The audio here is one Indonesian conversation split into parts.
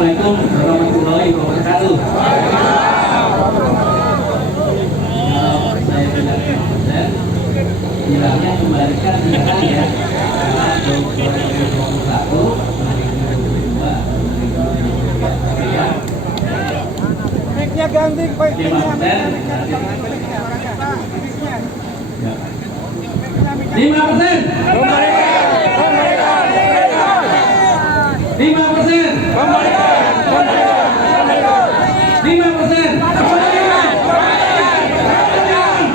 Assalamualaikum warahmatullahi wabarakatuh. Kalau saya tidak konsen, bilangnya kembalikan silakan ya. Karena 2021, 2022, 2023. Mic-nya ganti, Pak. 5%. 5%.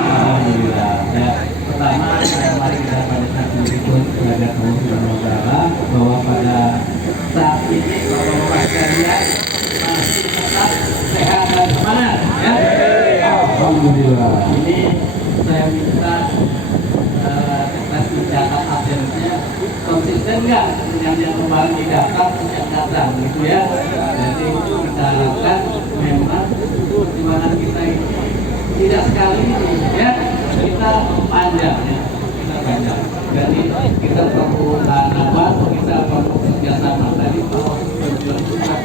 Alhamdulillah. Ya, pertama mari kita pada saat berikut belajar Allah Subhanahu wa taala bahwa pada saat ini Bapak-bapak sekalian masih tetap sehat dan semangat ya. Alhamdulillah. Ini saya minta kita mencatat hasilnya konsisten nggak dengan yang kemarin didaftar sejak datang gitu ya. Jadi kita harapkan memang perjuangan kita ini tidak sekali ini ya, kita panjang ya, kita panjang. Jadi kita perlu apa? Kita perlu kerjasama. Tadi kalau berjuang susah,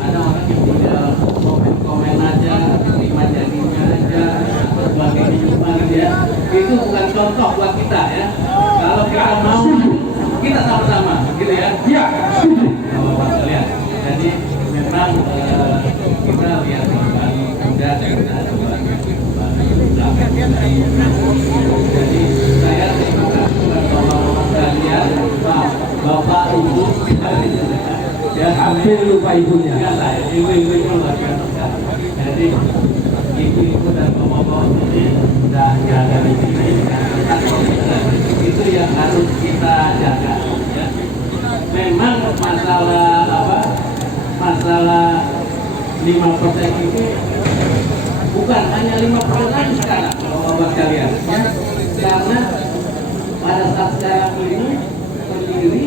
ada orang yang punya komen aja, terima jadinya aja, atau sebagainya gimana ya. Itu bukan contoh buat kita ya. Kalau kita mau, kita sama-sama, gitu ya. Iya. Bapak sekalian. Jadi memang kita lihat muda kita juga. Jadi saya terima kasih kepada bapak sekalian, bapak ibu, ya hampir lupa ibunya. Ibu luar biasa. Jadi ibu dan bapak ini sudah jaga di sini. Itu yang harus kita jaga. Ya. Memang masalah apa? Masalah 5% ini bukan hanya 5% lagi sekarang, bapak sekalian. Ya. Karena pada saat sekarang ini pendiri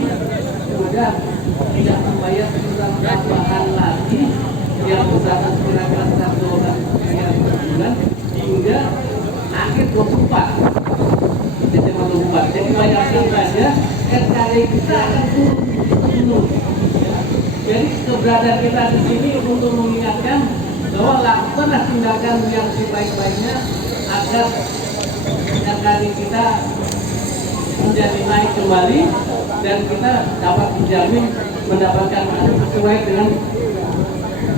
sudah tidak membayar iuran tambahan lagi yang besaran kira-kira 112 miliar per bulan hingga akhir 24. Jadi bayarkan saja RKD kita akan turun. Jadi keberadaan kita di sini untuk mengingatkan bahwa lakukanlah tindakan yang sebaik-baiknya agar RKD kita menjadi naik kembali dan kita dapat dijamin mendapatkan hasil sesuai dengan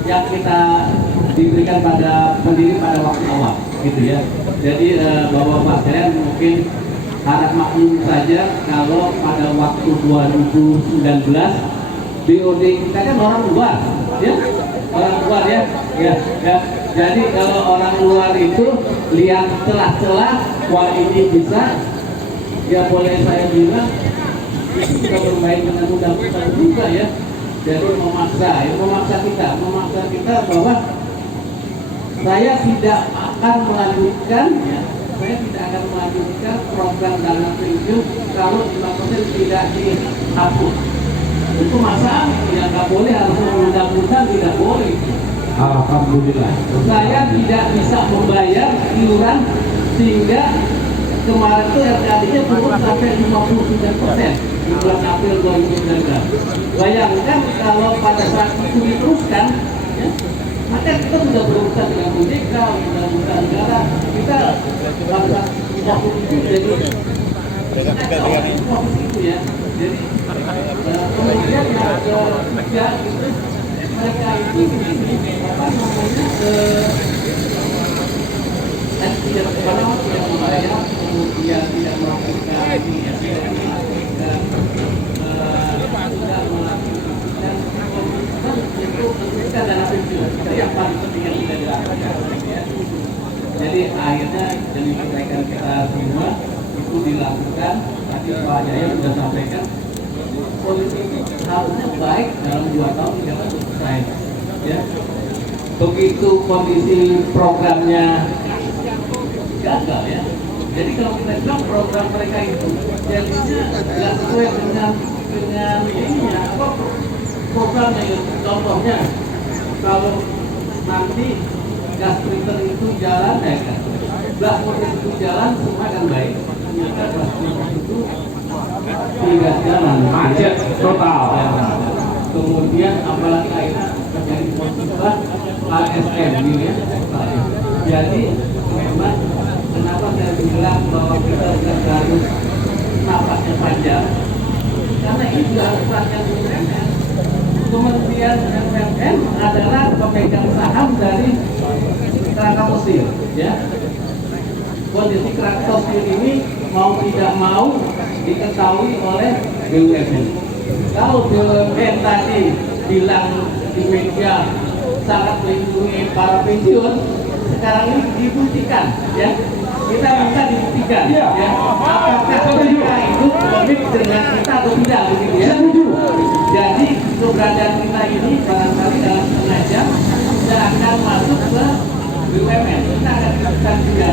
yang kita diberikan pada pendiri pada waktu awal, gitu ya. Jadi bapak-bapak sekalian mungkin harap maklum saja kalau pada waktu 2019 BOD kita kan orang luar, ya, orang luar ya. Jadi kalau orang luar itu lihat celah-celah, wah ini bisa, ya boleh saya bilang itu juga bermain dengan undang-undang juga ya. Jadi memaksa kita bahwa saya tidak akan melanjutkan ya. Saya tidak akan melanjutkan program dana pensiun kalau 5% tidak dihapus. Itu masalah yang nggak boleh, harusnya undang-undang tidak boleh. Alhamdulillah. Saya tidak bisa membayar iuran sehingga kemarin itu RKD-nya turun sampai 59% di bulan April 2019. Bayangkan kalau pada saat itu diteruskan, ya, maka kita sudah berurusan dengan OJK, sudah berurusan negara, kita pada saat 50 itu jadi posisi itu ya. Jadi kemudian yang ketiga itu mereka itu apa namanya tidak membayar, kemudian tidak melakukan ini ya, tidak melakukan tidak melakukan itu kita dana pensiun yang paling penting yang tidak dilakukan ya. Jadi akhirnya demi kebaikan kita semua itu dilakukan. Tadi Pak Jaya sudah sampaikan politik harusnya baik dalam 2 tahun 3 tahun selesai ya. Begitu kondisi programnya gagal ya. Jadi kalau kita bilang program mereka itu jadinya nggak sesuai dengan ininya apa programnya itu. Contohnya kalau nanti gas treater itu jalan gas motor itu jalan semua akan baik. Ternyata gas motor itu tidak jalan, macet total. Kemudian apalagi akhirnya musibah ASN ini ya. Jadi memang kenapa saya bilang bahwa kita harus napasnya panjang, karena ini juga harus perhatian BUMN. Kementerian BUMN adalah pemegang saham dari kerangka fosil, ya. Kondisi kerangka fosil ini mau tidak mau diketahui oleh BUMN. Kalau BUMN tadi bilang di media sangat melindungi para pensiun, sekarang ini dibuktikan, ya. Kita minta dibuktikan, ya. Apakah mereka itu komit dengan kita atau tidak, begitu ya. Jadi keberadaan kita ini barangkali dalam setengah jam tidak akan masuk ke BUMN. Kita akan buktikan juga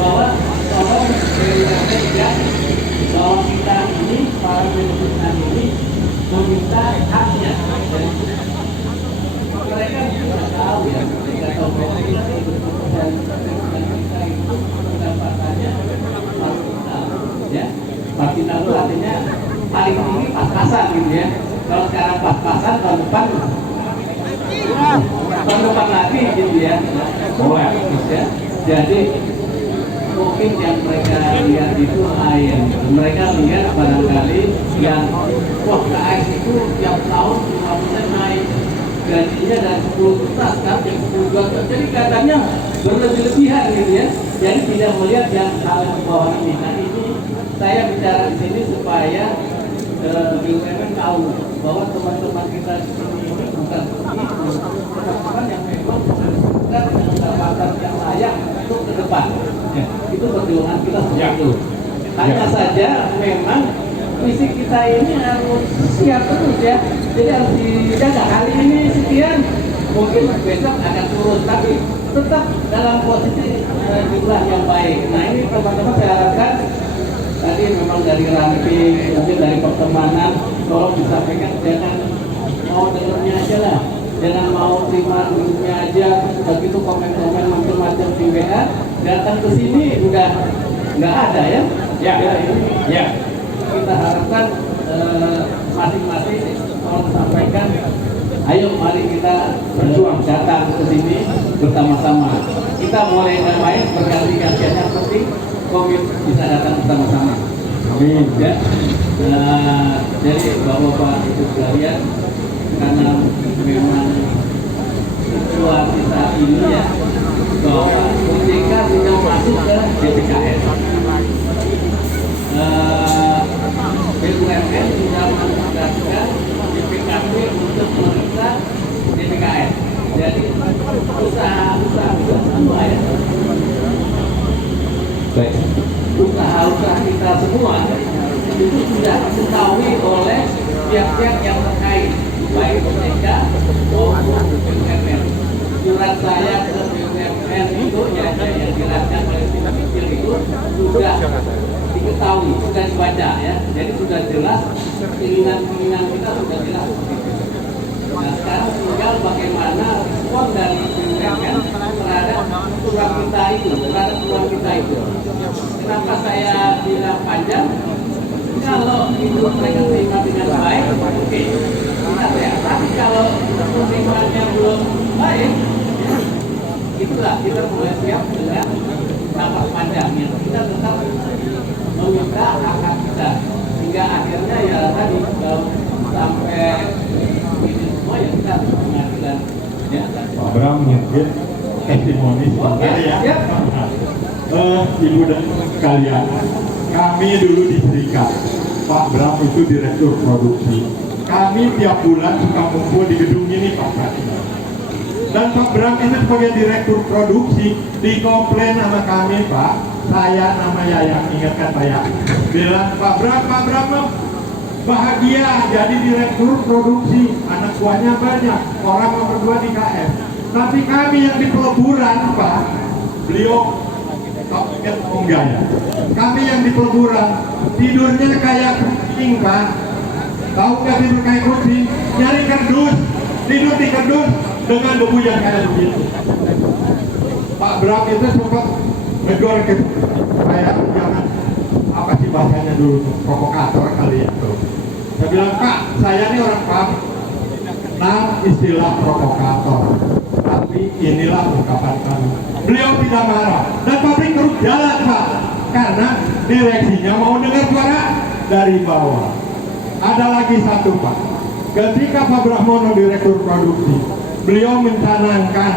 bahwa tolong BUMN ya, bahwa kita ini para pensiunan ini meminta haknya. Mereka tidak tahu ya, tidak tahu bahwa kita dan kita itu pendapatannya marginal, ya. Marginal itu artinya paling tinggi pas-pasan gitu ya. Kalau sekarang pas-pasan, tahun depan lagi gitu ya. Boleh, ya. Jadi mungkin yang mereka lihat itu air. Mereka lihat barangkali yang wah KS itu tiap tahun 5% naik. Gajinya dari 10 juta sekarang yang 10 juta, jadi katanya berlebih-lebihan gitu ya. Jadi tidak melihat yang hal yang bawah ini. Nah ini saya bicara di sini supaya BUMN tahu bahwa teman-teman kita di sini ini bukan seperti itu, teman-teman yang memang bukan pendapatan yang layak untuk ke depan. Ya, itu perjuangan kita seperti itu. Hanya saja memang visi kita ini harus siap terus ya. Jadi harus dijaga. Hari ini sekian, mungkin besok akan turun, tapi tetap dalam posisi jumlah yang baik. Nah ini teman-teman saya harapkan tadi memang dari ranting, mungkin dari pertemanan, tolong disampaikan, jangan mau dengarnya aja lah, jangan mau terima dulunya aja, begitu komen-komen macam-macam di WA, datang ke sini udah nggak ada ya. Ya, ya. Kita harapkan masing-masing tolong sampaikan, ayo mari kita berjuang datang ke sini bersama-sama. Kita mulai damai berganti-gantian, yang penting Covid bisa datang bersama-sama. Amin. Ya. Jadi bapak-bapak ibu sekalian, karena memang situasi saat ini ya, bahwa OJK sudah masuk ke DPKS. BUMN sudah menugaskan DPKP untuk memeriksa DPKS. Jadi usaha-usaha semua ya. Baik. Usaha-usaha kita semua itu sudah diketahui oleh pihak-pihak yang terkait, baik OJK maupun BUMN. Surat saya ke BUMN itu yang dijelaskan oleh tim kecil itu sudah diketahui, sudah dibaca ya. Jadi sudah jelas keinginan-keinginan kita sudah jelas. Nah sekarang tinggal bagaimana respon dari BUMN terhadap surat kita itu, terhadap uang kita itu. Kenapa saya bilang panjang? Kalau itu mereka terima dengan baik, oke, kita ya. Tapi kalau penerimanya belum baik, ya, itulah kita mulai siap dengan nafas panjangnya. Kita tetap meminta hak kita, hingga akhirnya ya tadi sampai ini semua ya kita pengadilan. Ya. Pak Bram mungkin testimoni sebentar ya. Ibu dan sekalian, kami dulu di Serikat, Pak Bram itu direktur produksi. Kami tiap bulan suka kumpul di gedung ini Pak Bram. Dan Pak Bram itu sebagai direktur produksi dikomplain sama kami Pak. Saya nama Yayang, ingatkan saya. Bilang Pak Bram bahagia jadi direktur produksi, anak buahnya banyak, orang nomor 2 di KF. Tapi kami yang di peleburan Pak, beliau enggak ya. Kami yang di peleburan tidurnya kayak kucing Pak. Tahu nggak tidur kayak kucing? Nyari kardus, tidur di kardus dengan debu yang kayak begitu. Pak Bram itu sempat negor ke saya, jangan apa sih bahasanya dulu, provokator kali ya tuh. Saya bilang Pak, saya ini orang pabrik. Nah, istilah provokator. Tapi inilah ungkapan kami. Beliau tidak marah dan pabrik terus jalan, Pak, karena direksinya mau dengar suara dari bawah. Ada lagi satu, Pak. Ketika Pak Brahmono direktur produksi, beliau mencanangkan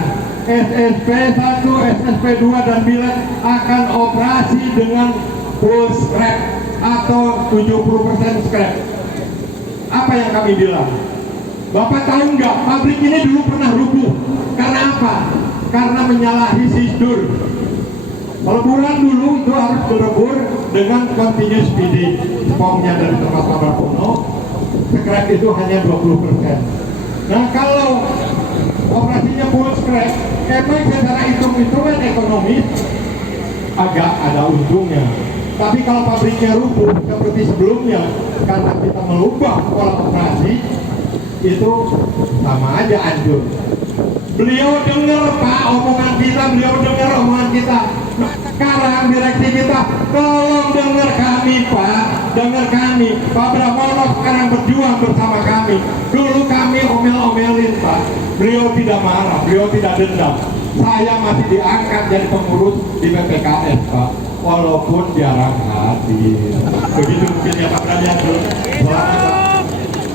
SSP 1, SSP 2 dan Bilet akan operasi dengan full scrap atau 70% scrap. Apa yang kami bilang? Bapak tahu nggak, pabrik ini dulu pernah rubuh. Karena apa? Karena menyalahi sisdur. Peleburan dulu itu harus dilebur dengan continuous feeding. Spongnya dari tempat Pak Brahmono, scrap itu hanya 20%. Nah, kalau operasinya full scrap, emang secara hitung-hitungan ekonomis agak ada untungnya. Tapi kalau pabriknya rubuh seperti sebelumnya, karena kita melubah pola operasi, itu sama aja hancur. Beliau dengar, Pak, omongan kita, beliau dengar omongan kita. Sekarang direksi kita, tolong dengar kami, Pak, dengar kami. Pak Brahmono sekarang berjuang bersama kami. Dulu kami omel-omelin, Pak. Beliau tidak marah, beliau tidak dendam. Saya masih diangkat jadi pengurus di PPKS, Pak, walaupun jarang hadir. Begitu mungkin ya Pak Bradian dulu.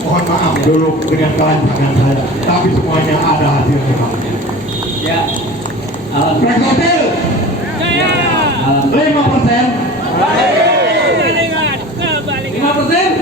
Mohon maaf dulu dengan kelancangan saya, tapi semuanya ada hasilnya, Pak. Ya, alhamdulillah. Hotel Ya, 5%. 5%? 5%?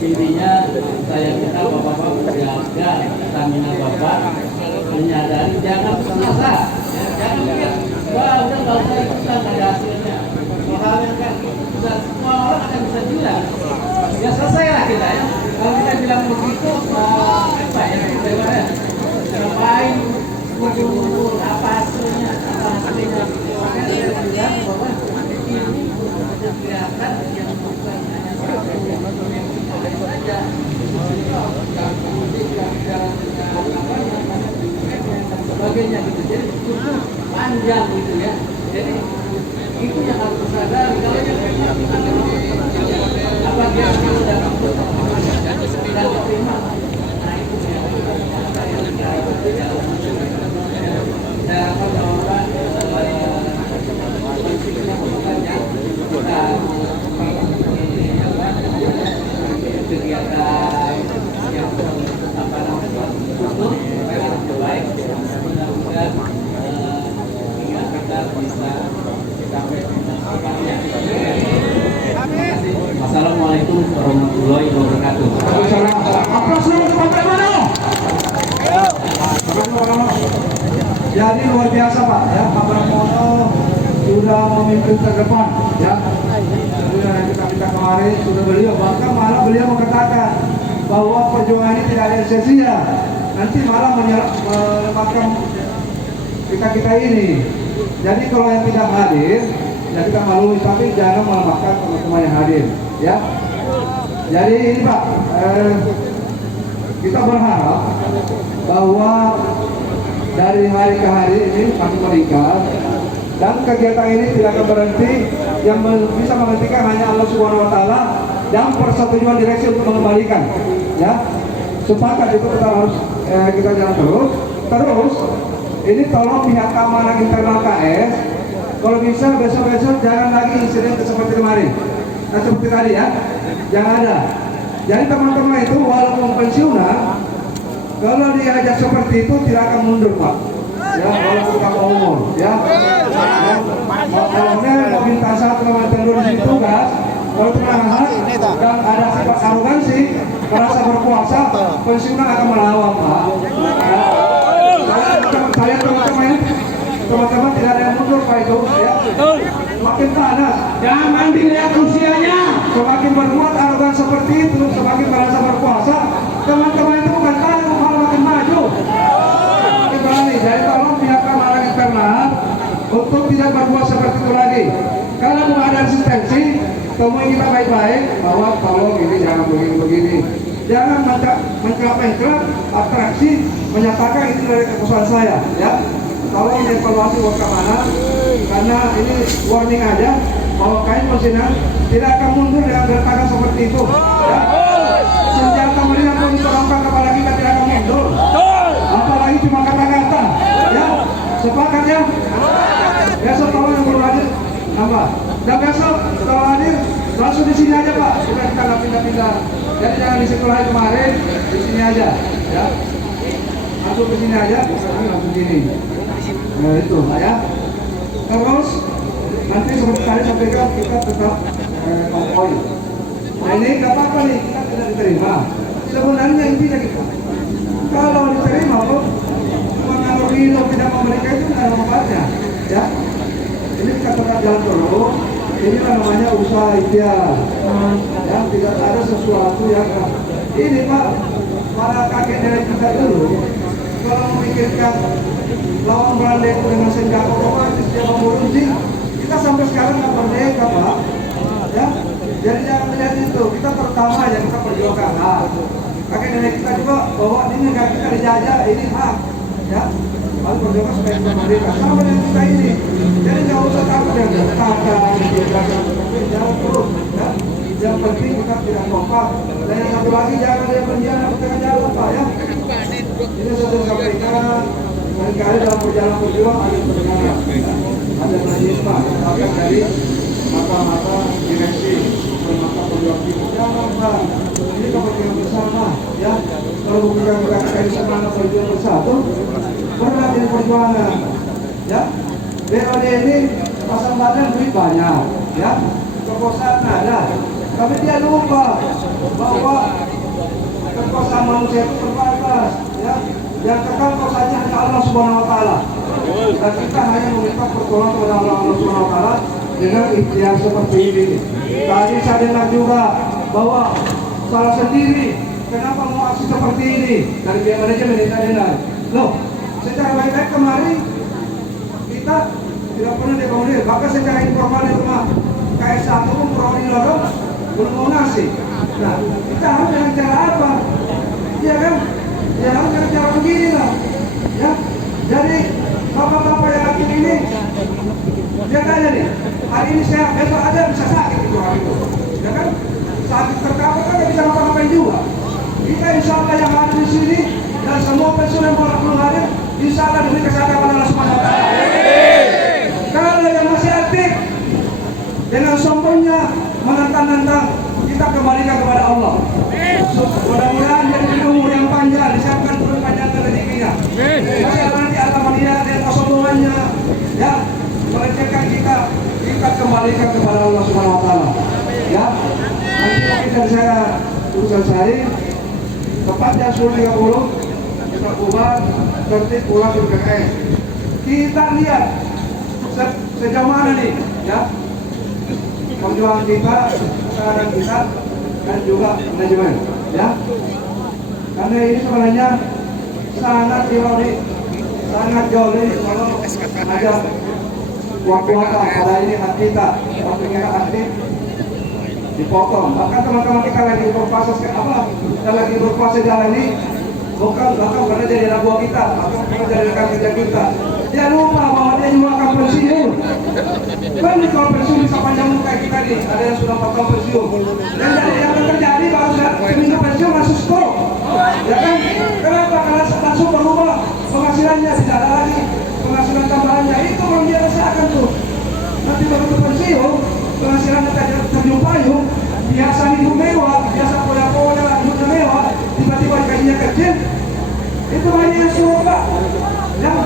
Intinya saya minta Bapak-Bapak menjaga stamina Bapak, menyadari jangan putus asa, ya, jangan mikir wah udah nggak usah ikutan ada hasilnya. Hal yang kan bisa semua orang akan bisa bilang ya selesai lah kita ya. Kalau kita bilang begitu apa ya bagaimana? Ngapain ngumpul apa hasilnya apa hasilnya? Makanya saya bilang bahwa ini kelihatan yang bukan hanya satu yang saja sebagainya gitu, jadi cukup panjang gitu ya. Jadi itu yang harus disadari. Kalau yang apa dia sudah tidak terima, nah itu yang saya rasa bahwa prinsipnya banyak kegiatan yang apa namanya untuk baik mudah-mudahan kita bisa sampai tempatnya. Wassalamualaikum warahmatullahi wabarakatuh. Jadi luar biasa, Pak, ya, Pak Brahmono sudah memimpin ke depan, ya. Sudah kita kemarin sudah beliau, bahkan malah beliau mengatakan bahwa perjuangan ini tidak ada sia-sia, nanti malah melemahkan kita ini. Jadi kalau yang tidak hadir, ya kita maklumi, tapi jangan melemahkan teman-teman yang hadir, ya. Jadi ini Pak, kita berharap bahwa dari hari ke hari ini makin meningkat dan kegiatan ini tidak akan berhenti. Yang bisa menghentikan hanya Allah Subhanahu Wa Taala dan persetujuan direksi untuk mengembalikan, ya. Sepakat itu kita harus kita jalan terus. Ini tolong pihak keamanan internal KS, kalau bisa besok-besok jangan lagi insiden seperti kemarin. Nah, seperti tadi ya, jangan ada. Jadi teman-teman itu walaupun pensiunan, kalau diajak seperti itu tidak akan mundur, Pak. Ya, walaupun kamu umur, ya. Makanya meminta saat teman di situ, guys. Kalau teman-teman dan ada sifat arogansi, merasa berkuasa, pensiunan akan melawan, Pak. Ya. Saya teman-teman Jangan dilihat usianya. Semakin berbuat arogan seperti itu, semakin merasa berkuasa, teman-teman itu bukan takut, malah makin maju. Berani. Jadi tolong pihak keamanan internal untuk tidak berbuat seperti itu lagi. Kalau mau ada resistensi, temui kita baik-baik bahwa tolong ini jangan begini-begini. Jangan mencap-mencap atraksi, menyatakan itu dari kekosongan saya, ya. Tolong dievaluasi buat keamanan, karena ini warning aja bahwa kain pesinan tidak akan mundur dengan gertakan seperti itu, ya. Senjata meriam pun diterapkan kepada kita tidak akan mundur, apalagi cuma kata-kata, ya. Sepakat ya. Besok tolong yang baru hadir nambah, dan besok kalau hadir langsung di sini aja Pak, sudah kita nggak pindah-pindah. Jadi jangan di situ lagi kemarin, di sini aja, ya. Langsung ke sini aja, langsung sini. Nah itu, ya. Terus nanti seperti tadi sampaikan kita tetap konvoy. Nah ini nggak apa-apa nih, kita tidak diterima. Sebenarnya intinya kita, kalau diterima kok mengalur hidup tidak memberikan itu nggak ada manfaatnya, ya. Ini kita tetap jalan terus. Ini namanya usaha ikhtiar, ya. Tidak ada sesuatu yang ini Pak, para kakek nenek kita dulu kalau memikirkan lawan Belanda itu dengan senjata otomatis dia membunuh jin. Kita sampai sekarang nggak merdeka Pak, ya. Jadi jangan melihat itu, kita pertama yang kita perjuangkan hak. Kakek nenek kita juga bahwa ini negara kita dijajah, ini hak, ya. Lalu perjuangkan supaya kita merdeka sama dengan kita ini. Jadi jangan usah takut yang bertahan, jangan terus, ya. Yang penting kita tidak kompak. Dan yang satu lagi jangan ada penjara di tengah jalan Pak, ya. Ini saya sampaikan. Seringkali dalam perjalanan berjuang ada kebenaran, ada realisme, bahkan dari mata-mata direksi, mata perjuangan kita. Jangan Pak, ini kepentingan bersama, ya. Kalau bukan kita semangat berjuang bersatu, pernah jadi perjuangan, ya. BOD ini pasang badan duit banyak, ya. Kekuasaan ada, tapi dia lupa bahwa kekuasaan manusia itu terbatas, ya. Yang kekal kuasanya hanya Allah Subhanahu Wa Taala. Dan kita hanya meminta pertolongan kepada Allah Subhanahu Wa Taala dengan ikhtiar seperti ini. Tadi saya dengar juga bahwa salah sendiri kenapa mau aksi seperti ini dari pihak manajemen kita dengar. Loh, secara baik-baik kemarin kita tidak pernah dikomunikasi. Bahkan secara informal di rumah KS1 pun Provinsi belum mau ngasih. Nah, kita harus dengan cara apa? Iya kan? Ya harus dengan cara begini lah, ya. Jadi bapak-bapak yang akhir ini dia tanya nih, hari ini sehat, besok ada bisa sakit itu hari itu, ya kan? Sakit terkapar kan bisa ngapa-ngapain juga. Kita insya Allah yang hadir di sini dan semua pensiun yang belum hadir, insya Allah diberi kesehatan pada Allah Subhanahu Wa Taala. Kalau yang masih aktif dengan sombongnya menantang-nantang, kita kembalikan kepada Allah. Mudah-mudahan dia diberi umur yang panjang, disiapkan turun panjang rezekinya. Masih nanti akan melihat dan kesombongannya, ya, melecehkan kita kembalikan kepada Allah Subhanahu Wa Taala, ya. Nanti mungkin saya urusan saya tepat jam 10.30 kita bubar tertib pulang ke PKS. Kita lihat sejauh mana nih, ya, perjuangan kita, keadaan kita, dan juga manajemen, ya. Karena ini sebenarnya sangat ironi, sangat jolly kalau ada kuat-kuatan pada ini hak kita, waktu kita aktif dipotong. Bahkan teman-teman kita lagi berpuasa kita lagi berpuasa jalan ini, bahkan pernah jadi anak buah kita, bahkan pernah jadi rekan kerja kita. Dia lupa bahwa dia juga akan pensiun. Kan kalau pensiun bisa panjang kayak kita nih, ada yang sudah 4 tahun pensiun. Dan dari yang terjadi baru seminggu pensiun langsung stroke, ya kan? Kenapa? Karena langsung berubah penghasilannya, tidak ada lagi penghasilan tambahannya. Itu yang dia rasakan tuh. Nanti baru pensiun, penghasilannya terjun payung, biasa hidup mewah, biasa pola-pola hidupnya mewah, tiba-tiba gajinya kecil. Itu banyak yang suruh Pak. Ya,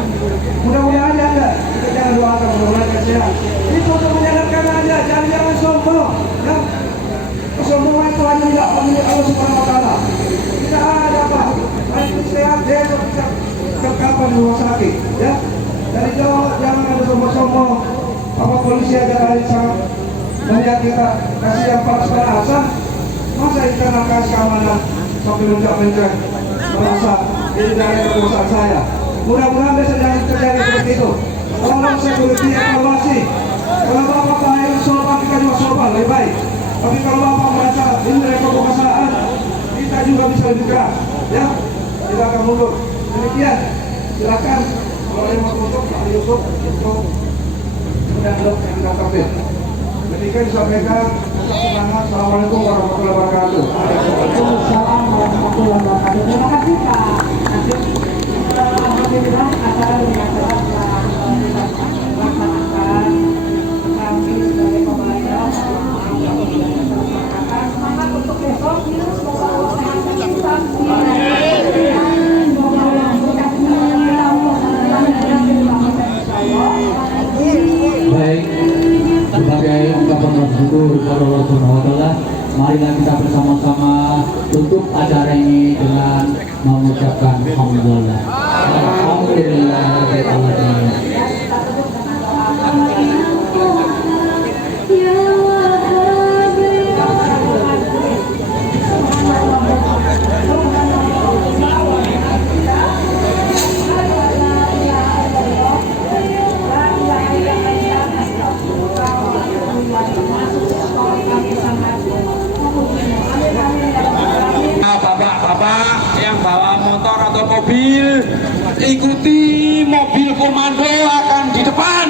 mudah-mudahan Anda, kita jangan doakan mudah-mudahan sehat. Itu untuk menyadarkan aja, jangan sombong. Ya, kesombongan itu hanya tidak milik Allah Subhanahu Wa Taala. Tidak ada Pak. Nanti sehat, besok kita terkapar di rumah sakit. Ya, dari jauh jangan ada sombong-sombong. Apa polisi aja kali sangat melihat kita kasih yang panas-panas asam, masa internal kasih keamanan sampai mencak-mencak merasa ini dari kekuasaan saya. Mudah-mudahan besok jangan terjadi seperti itu. Tolong security evaluasi. Kalau Bapak bahaya sopan, kita juga sopan, lebih baik. Tapi kalau Bapak merasa ini dari kekuasaan, kita juga bisa lebih keras. Ya, tidak akan mundur. Demikian, silakan kalau yang mau tutup, Pak Yusuf untuk menanggapi yang datang. Demikian disampaikan. Semangat. Assalamualaikum warahmatullahi wabarakatuh. Waalaikumsalam warahmatullahi wabarakatuh. Terima kasih Pak Nasir. Alhamdulillah acara dengan telah dilaksanakan. Kami sebagai pembelajar semangat untuk besok. Semoga Allah sehat kita. Baik, sebagai ungkapan bersyukur kepada Allah Subhanahu wa Ta'ala, marilah kita bersama-sama tutup acara ini dengan mengucapkan alhamdulillah. Alhamdulillahirabbil alamin. Bapak-bapak yang bawa motor atau mobil, ikuti mobil komando akan di depan.